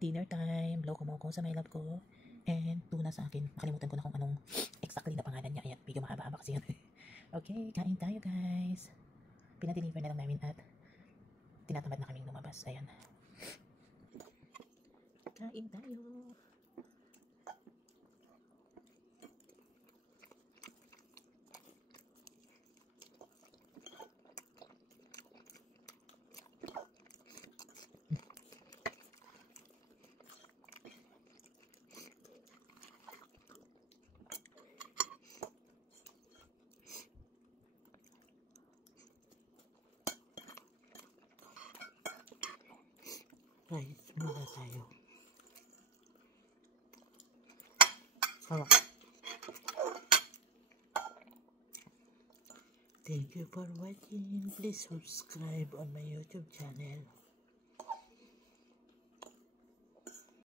dinner time. Loko mo ko sa my love ko. And tuna sa akin. Nakalimutan ko na kung anong exactly na pangalan niya. Ayan, medyo mahaba-haba kasi yan. Okay, kain tayo guys. Pinadeliver na lang namin at tinatamad na kaming lumabas. Ayan. Kain tayo. Guys, muna tayo. Thank you for watching. Please subscribe on my YouTube channel.